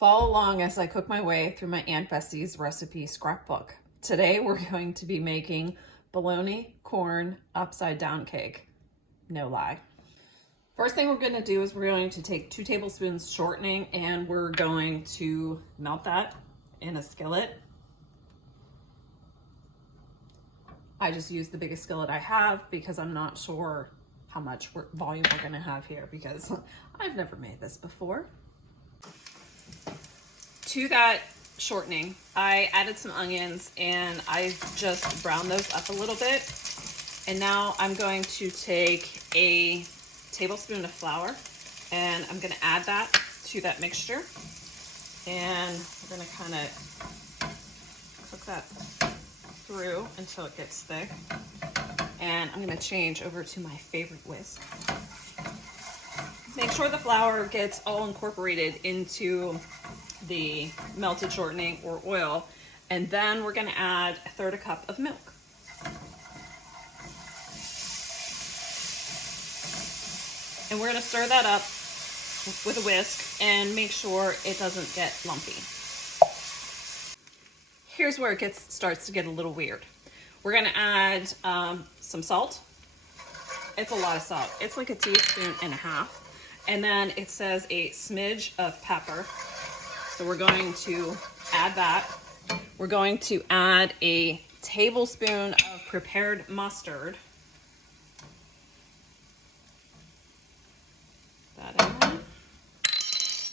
Follow along as I cook my way through my Aunt Bessie's recipe scrapbook. Today we're going to be making bologna corn upside down cake. No lie. First thing we're going to do is we're going to take 2 tablespoons shortening and we're going to melt that in a skillet. I just use the biggest skillet I have because I'm not sure how much volume we're going to have here because I've never made this before. To that shortening, I added some onions and I just browned those up a little bit. And now I'm going to take a tablespoon of flour and I'm going to add that to that mixture. And we're going to kind of cook that through until it gets thick. And I'm going to change over to my favorite whisk. Make sure the flour gets all incorporated into the melted shortening or oil, and then we're going to add 1/3 cup of milk. And we're going to stir that up with a whisk and make sure it doesn't get lumpy. Here's where it starts to get a little weird. We're going to add some salt. It's a lot of salt. It's like 1.5 teaspoons. And then it says a smidge of pepper. So we're going to add that. We're going to add a tablespoon of prepared mustard. That in there.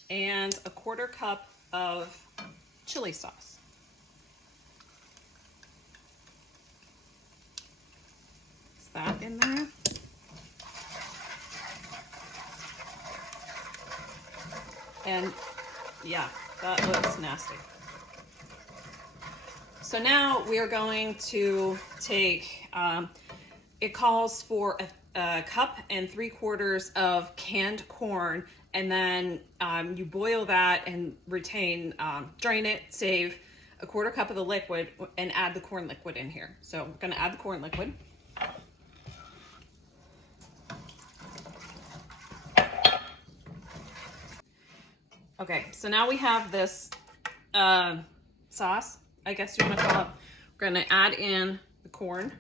And 1/4 cup of chili sauce. Is that in there? And yeah, that looks nasty. So now we are going to take, it calls for a 1.75 cups of canned corn, and then you boil that and retain, drain it, save 1/4 cup of the liquid, and add the corn liquid in here. So we're going to add the corn liquid. Okay, so now we have this sauce, I guess you want to call it. We're going to add in the corn.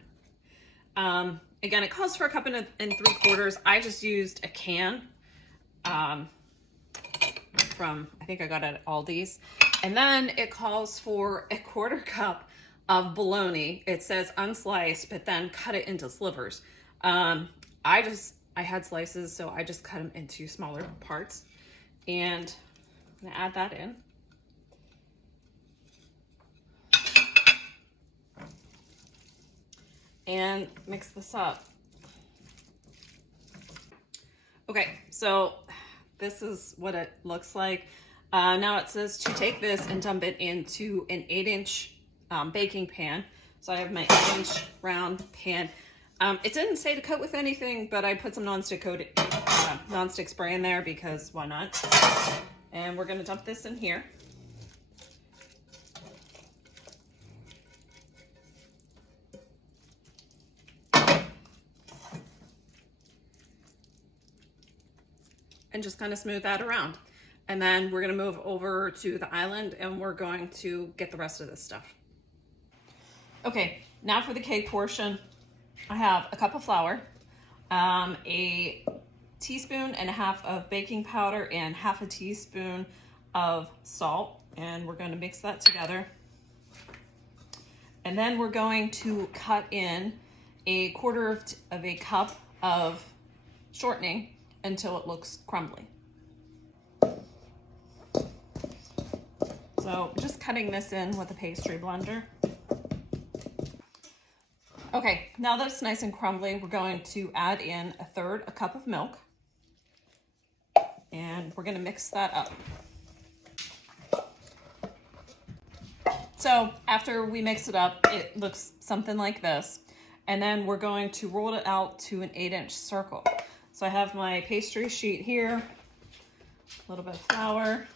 Again, it calls for a 1.75 cups. I just used a can from, I think I got it at Aldi's. And then it calls for 1/4 cup of bologna. It says unsliced, but then cut it into slivers. I had slices, so I just cut them into smaller parts. And I'm gonna add that in. And mix this up. Okay, so this is what it looks like. Now it says to take this and dump it into an 8-inch baking pan. So I have my 8-inch round pan. It didn't say to coat with anything, but I put some nonstick spray in there because why not? And we're going to dump this in here. And just kind of smooth that around. And then we're going to move over to the island and we're going to get the rest of this stuff. Okay, now for the cake portion, I have a cup of flour, a 1.5 teaspoons of baking powder, and 1/2 teaspoon of salt. And we're going to mix that together. And then we're going to cut in 1/4 cup of shortening until it looks crumbly. So just cutting this in with a pastry blender. Okay, now that it's nice and crumbly, we're going to add in 1/3 cup of milk. And we're going to mix that up. So after we mix it up, it looks something like this. And then we're going to roll it out to an 8-inch circle. So I have my pastry sheet here, a little bit of flour.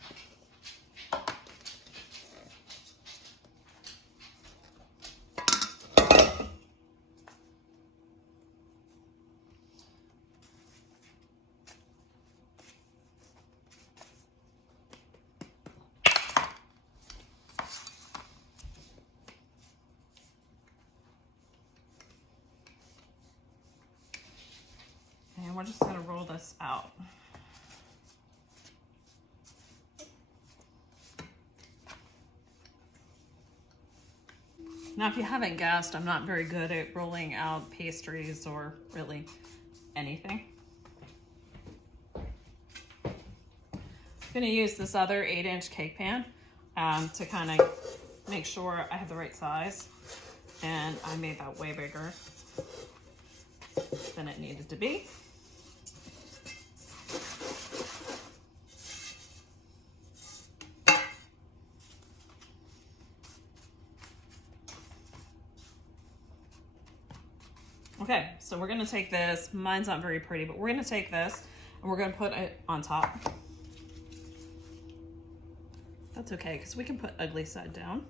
we're just gonna roll this out. Now, if you haven't guessed, I'm not very good at rolling out pastries or really anything. I'm gonna use this other 8-inch cake pan to kind of make sure I have the right size. And I made that way bigger than it needed to be. Okay, so we're gonna take this, mine's not very pretty, but we're gonna take this and we're gonna put it on top. That's okay, because we can put ugly side down.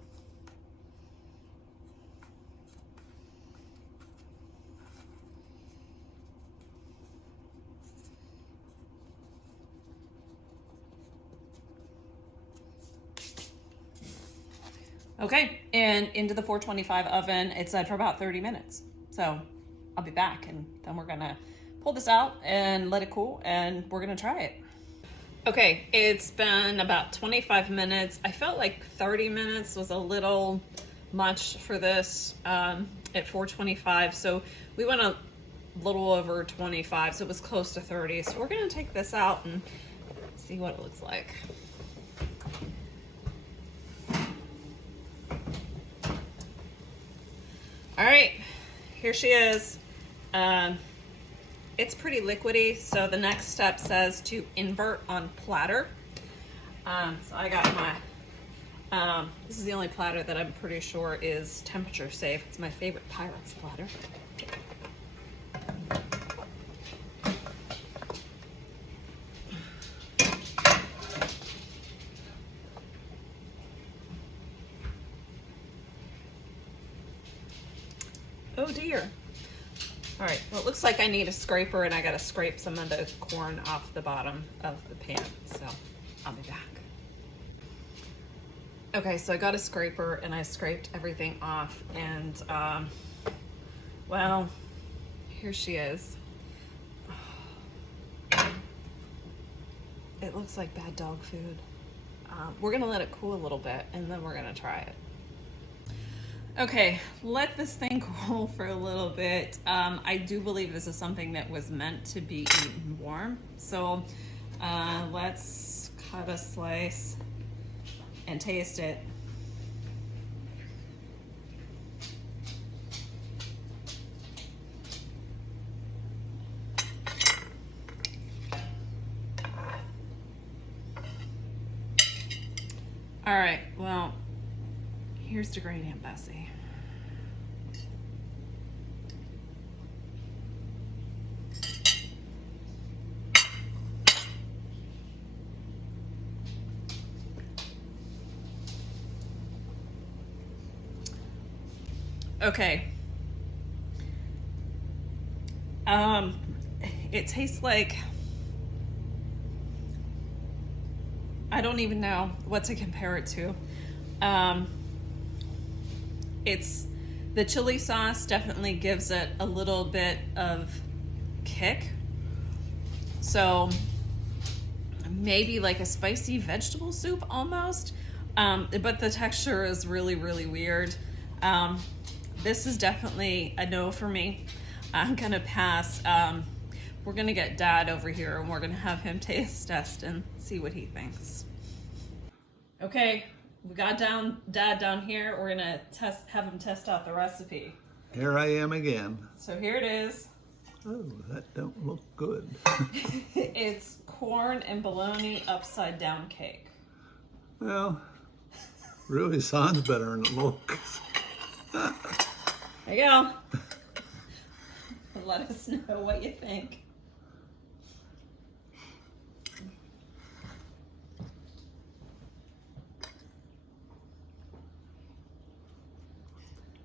Okay, and into the 425 oven, it's set for about 30 minutes. So I'll be back and then we're gonna pull this out and let it cool and we're gonna try it. Okay, it's been about 25 minutes. I felt like 30 minutes was a little much for this at 425. So we went a little over 25, so it was close to 30. So we're gonna take this out and see what it looks like. All right, here she is. It's pretty liquidy, so the next step says to invert on platter. So I got my, this is the only platter that I'm pretty sure is temperature safe. It's my favorite Pyrex platter. Oh dear. All right, well, it looks like I need a scraper and I gotta scrape some of the corn off the bottom of the pan, so I'll be back. Okay, so I got a scraper and I scraped everything off and, well, here she is. It looks like bad dog food. We're gonna let it cool a little bit and then we're gonna try it. Okay, let this thing cool for a little bit. I do believe this is something that was meant to be eaten warm. So let's cut a slice and taste it. All right, well, here's to great Aunt Bessie. Okay. It tastes like, I don't even know what to compare it to. It's the chili sauce definitely gives it a little bit of kick. So maybe like a spicy vegetable soup almost. But the texture is really, really weird. This is definitely a no for me. I'm gonna pass. We're gonna get Dad over here and we're gonna have him taste test and see what he thinks. Okay, we got Dad down here. We're gonna have him test out the recipe. Here I am again. So here it is. Oh, that don't look good. It's corn and bologna upside down cake. Well, really sounds better than it looks. There you go. Let us know what you think.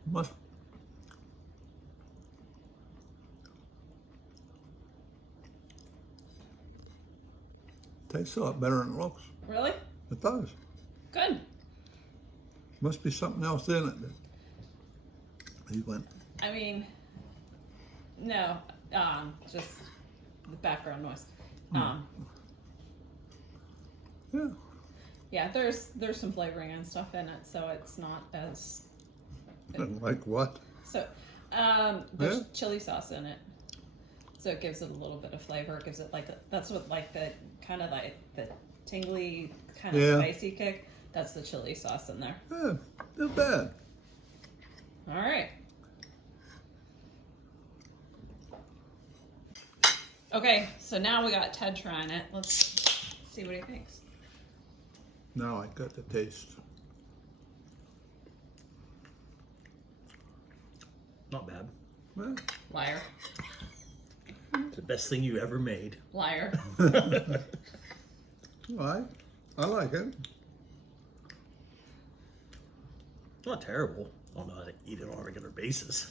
Must tastes a lot better than it looks. Really? It does. Good. Must be something else in it that he went. I mean, no, just the background noise. Yeah. Yeah, there's some flavoring and stuff in it, so it's not as Like what? so. There's Yeah. chili sauce in it, so it gives it a little bit of flavor. It gives it like that's what like the kind of like the tingly kind of Yeah. spicy kick. That's the chili sauce in there. Yeah, not bad. All right. Okay, so now we got Ted trying it. Let's see what he thinks. Now I got the taste. Not bad. Well, Liar. It's the best thing you ever made. Liar. I like it. Not terrible. I don't know how to eat it on a regular basis.